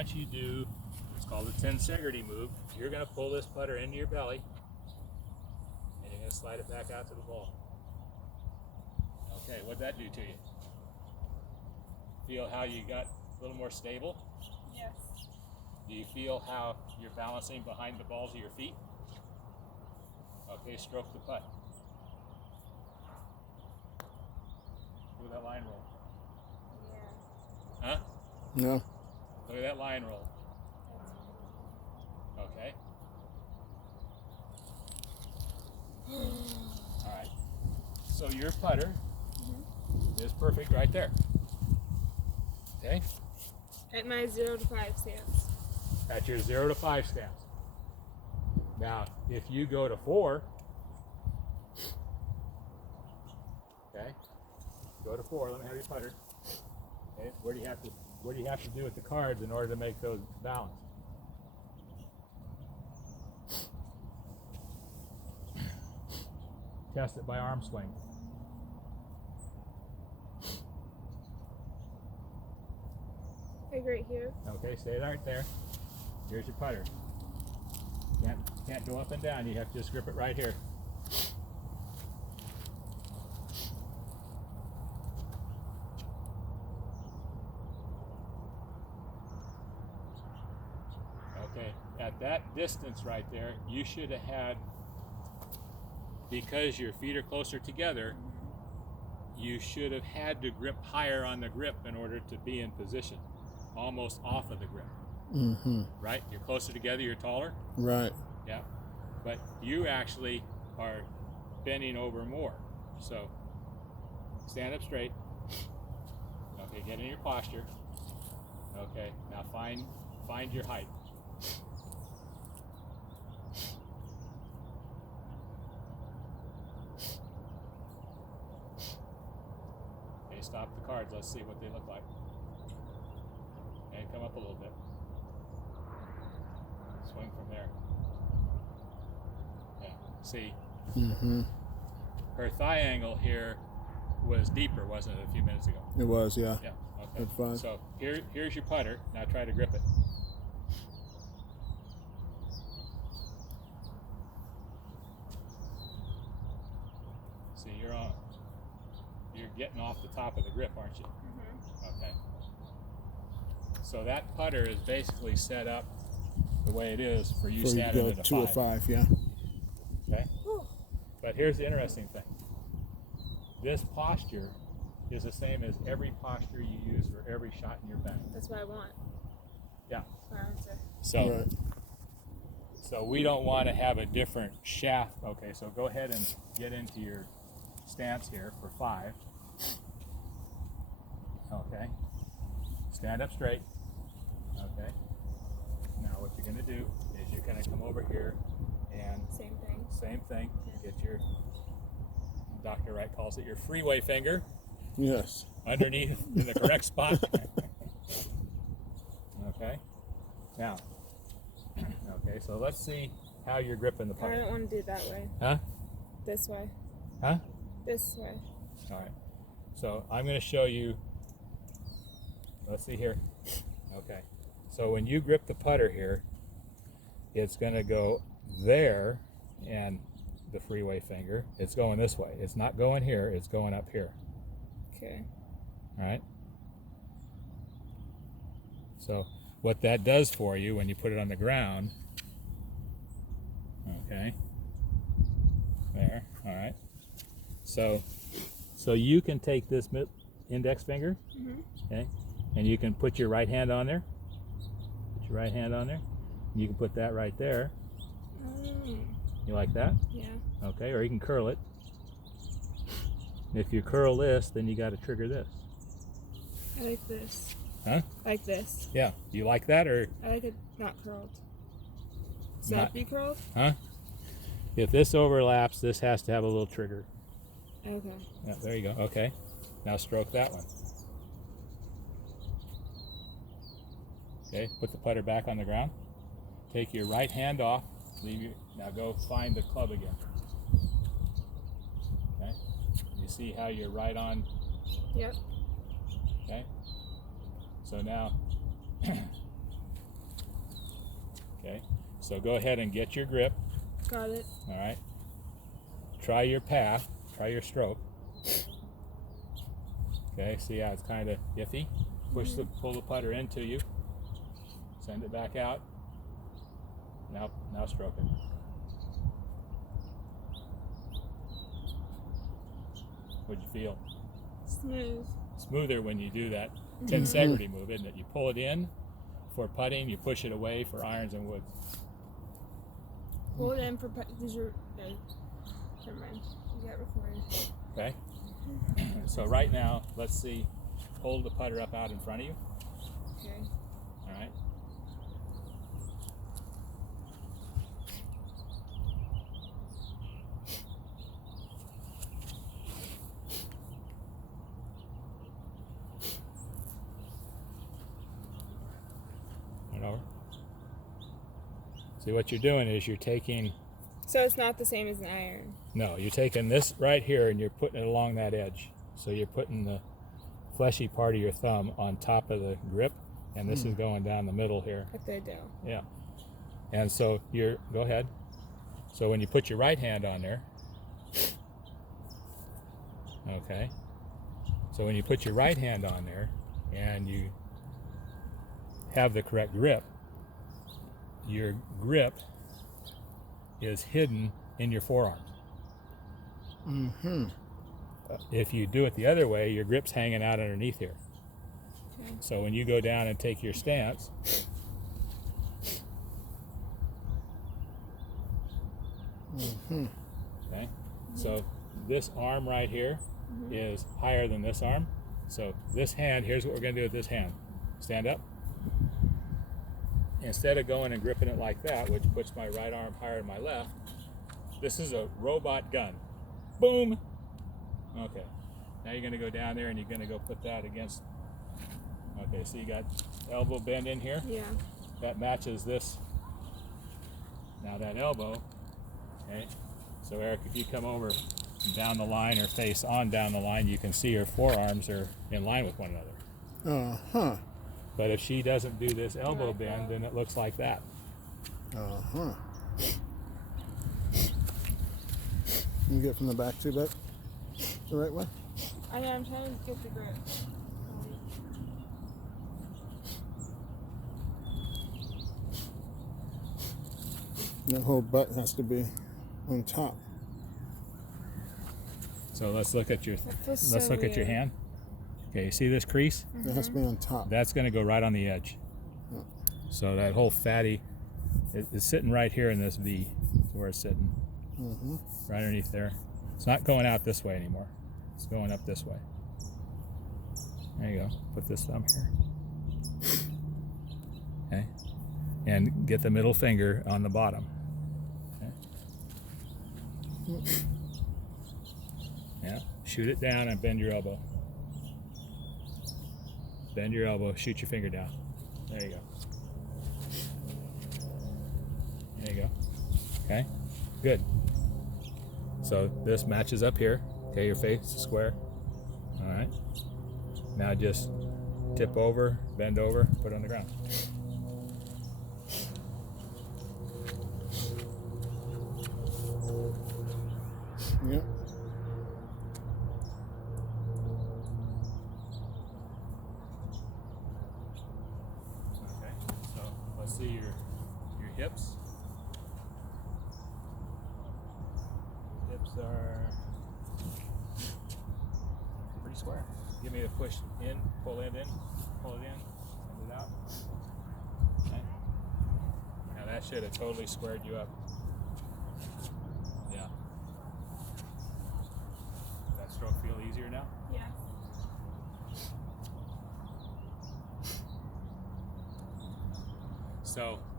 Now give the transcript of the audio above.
want you to do, it's called the tensegrity move. You're going to pull this putter into your belly, and you're going to slide it back out to the ball. Okay, what'd that do to you? Feel how you got a little more stable? Yes. Do you feel how you're balancing behind the balls of your feet? Okay, stroke the putt. Look at that line roll. Yeah. Huh? No. Look at that line roll. Okay. All right. So your putter is perfect right there. Okay? At my 0 to 5 stance. At your 0 to 5 stance. Now, if you go to 4, okay, go to 4. Let me have your putter. Okay, what do you have to do with the cards in order to make those balance? Test it by arm swing. Like right here. Okay, stay right there. Here's your putter. Can't go up and down. You have to just grip it right here. Okay, at that distance right there, you should have had, because your feet are closer together, you should have had to grip higher on the grip in order to be in position, almost off of the grip. Mm-hmm. Right? You're closer together, you're taller. Right. Yeah. But you actually are bending over more. So stand up straight. Okay, get in your posture. Okay, now find your height. Okay, stop the cards. Let's see what they look like. And come up a little bit. Swing from there. Yeah. See, her thigh angle here was deeper, wasn't it, a few minutes ago? It was, yeah. Yeah. Okay. That's fine. So here's your putter. Now try to grip it. See, you're getting off the top of the grip, aren't you? Okay. So that putter is basically set up the way it is for you standing at a 2 or 5, yeah. Okay. But here's the interesting thing. This posture is the same as every posture you use for every shot in your bag. That's what I want. Yeah. That's my answer. So, Right. so we don't want to have a different shaft. Okay, so go ahead and get into your stance here for 5. Okay. Stand up straight. Okay. Now what you're going to do is you're going to come over here and Same thing. same thing. Get your, Dr. Wright calls it your freeway finger Yes. underneath in the correct spot. Okay. Now. Okay, so let's see how you're gripping the I putter. don't want to do it that way. Huh? This way. Huh? This way. All right. So I'm going to show you. Let's see here. Okay. So when you grip the putter here, it's going to go there, and the freeway finger, it's going this way. It's not going here, it's going up here. Okay. All right? So what that does for you when you put it on the ground, okay, there, all right. So you can take this index finger, okay, and you can put your right hand on there. Put your right hand on there. You can put that right there. You like that? Yeah. Okay, or you can curl it. If you curl this, then you got to trigger this. I like this. Huh? Like this. Yeah. Do you like that, or I like it not curled. Does Not- that be curled? huh? If this overlaps, this has to have a little trigger. Okay. Yeah, there you go. Okay. Now stroke that one. Okay, put the putter back on the ground. Take your right hand off. Now go find the club again. Okay. You see how you're right on? Yep. Okay. So now So go ahead and get your grip. Got it. All right. Try your path. Try your stroke. Okay. See how it's kind of iffy. Pull the putter into you. Send it back out. Now stroke it. What'd you feel? Smooth. Smoother when you do that tensegrity move, isn't it? You pull it in for putting, you push it away for irons and woods. Hold in for these are. Okay. Never mind. You got recorded. Okay. So right now, let's see. Hold the putter up out in front of you. Okay. All right. Right over. See, what you're doing is you're taking. So it's not the same as an iron. No, you're taking this right here and you're putting it along that edge. So you're putting the fleshy part of your thumb on top of the grip, and this is going down the middle here. Like the dough. Yeah. And so go ahead. So when you put your right hand on there, okay. So when you put your right hand on there and you have the correct grip, your grip is hidden in your forearms. Mm-hmm. If you do it the other way, your grip's hanging out underneath here. Okay. So when you go down and take your stance, okay, so this arm right here is higher than this arm. So this hand, here's what we're going to do with this hand. Stand up. Instead of going and gripping it like that, which puts my right arm higher than my left, this is a robot gun. Boom. Okay. Now you're going to go down there and you're going to go put that against. Okay, so you got elbow bend in here. Yeah. That matches this. Now that elbow. Okay. So Eric, if you come over down the line or face on down the line, you can see your forearms are in line with one another. Uh-huh. But if she doesn't do this elbow bend, then it looks like that. Uh-huh. Can you get from the back too, back? The right way? I know, I'm trying to get the grip. That whole butt has to be on top. So let's look at your feels let's so look at your weird. hand. Okay, you see this crease? It has to be on top. That's going to go right on the edge. Oh. So that whole fatty is sitting right here in this V. Is where it's sitting. Mm-hmm. Right underneath there. It's not going out this way anymore. It's going up this way. There you go. Put this thumb here. Okay. And get the middle finger on the bottom. Okay. Yeah. Shoot it down and bend your elbow. Bend your elbow, shoot your finger down. There you go. There you go. Okay, good. So this matches up here. Okay, your face is square. All right. Now just tip over, bend over, put it on the ground. Yep. Okay, so let's see your hips. Hips are pretty square. Give me a push in, pull it in, pull it in, send it out. Okay. Now that should have totally squared you up. Yeah. Does that stroke feel easier now? Yeah. So